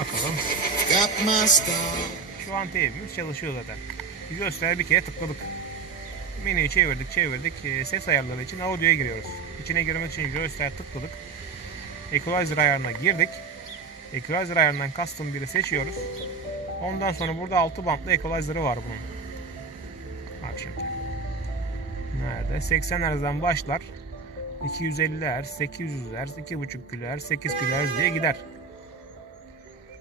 Bakalım. Şu an teybimiz çalışıyor zaten. Bir göster bir kere tıkladık. Menüyü çevirdik çevirdik. Ee, Ses ayarları için audio'ya giriyoruz. İçine girmek için joystick'e tıkladık. Equalizer ayarına girdik. Equalizer ayarından custom 1'i seçiyoruz. Ondan sonra burada 6 bantlı equalizer'ı var bunun. Bak şimdi. Nerede? 80 Hz'den başlar. 250 Hz, 800 Hz, 2.5 kHz, 8 kHz diye gider.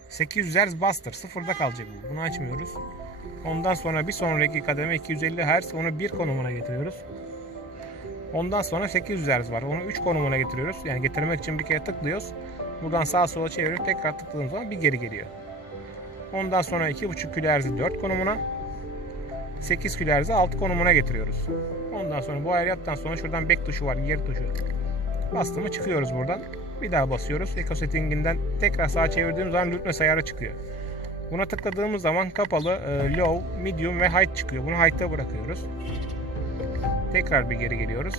800 Hz bastır. Sıfırda kalacak bu. Bunu açmıyoruz. Ondan sonra bir sonraki kademe 250 Hz onu 1 konumuna getiriyoruz. Ondan sonra 800 Hz var. Onu 3 konumuna getiriyoruz. Yani getirmek için bir kere tıklıyoruz. Buradan sağa sola çevirip tekrar tıkladığımız zaman bir geri geliyor. Ondan sonra 2.5 kHz'i 4 konumuna 8 kHz'i 6 konumuna getiriyoruz. Ondan sonra bu ayarı yaptıktan sonra şuradan back tuşu var, geri tuşu. Bastığımı çıkıyoruz buradan. Bir daha basıyoruz. Eco settinginden tekrar sağa çevirdiğimiz zaman lütmes ayarı çıkıyor. Buna tıkladığımız zaman kapalı, e, low, medium ve high çıkıyor. Bunu high'ta bırakıyoruz. Tekrar bir geri geliyoruz.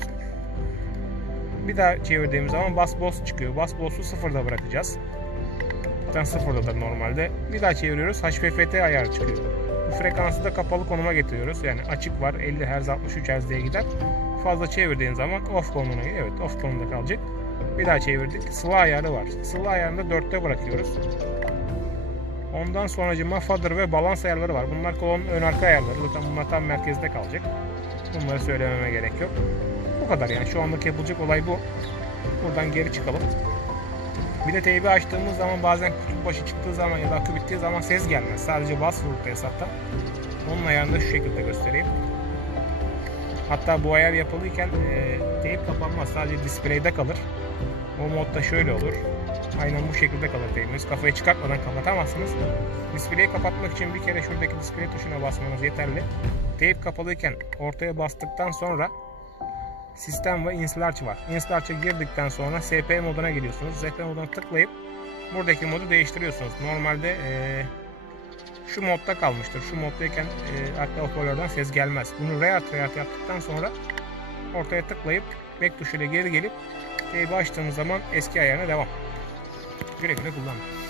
Bir daha çevirdiğimiz zaman bas boss çıkıyor. Bas boss'u sıfırda bırakacağız. Zaten sıfırda da normalde. Bir daha çeviriyoruz. HFFT ayarı çıkıyor. Bu frekansı da kapalı konuma getiriyoruz. Yani açık var 50 Hz 63 Hz diye gider. Fazla çevirdiğin zaman off konumuna. Evet off konumda kalacak. Bir daha çevirdik. Sıvı ayarı var. Sıvı ayarını da 4'te bırakıyoruz. Ondan sonracıma fadder ve balans ayarları var. Bunlar kolonun ön arka ayarları. Zaten bunlar tam merkezde kalacak. Bunları söylememe gerek yok. Bu kadar yani. Şu anlık yapılacak olay bu. Buradan geri çıkalım. Bir de teybi açtığımız zaman bazen kutu başı çıktığı zaman ya da akü bittiği zaman ses gelmez. Sadece bas vurur hesapta. Onun ayarını da şu şekilde göstereyim. Hatta bu ayar yapılırken e, teyip kapanmaz. Sadece display'de kalır. O modda şöyle olur. Aynen bu şekilde kalır teyimiz. Kafayı çıkartmadan kapatamazsınız. Display'i kapatmak için bir kere şuradaki display tuşuna basmanız yeterli. Teyip kapalıyken ortaya bastıktan sonra sistem ve InSlarge var. InSlarge'a girdikten sonra SP moduna giriyorsunuz. SP moduna tıklayıp buradaki modu değiştiriyorsunuz. Normalde eee, şu modda kalmıştır. Şu moddayken eee arka hoparlörden ses gelmez. Bunu reart reart yaptıktan sonra ortaya tıklayıp back tuşuyla geri gelip teybi açtığımız zaman eski ayarına devam. Güle güle kullanın.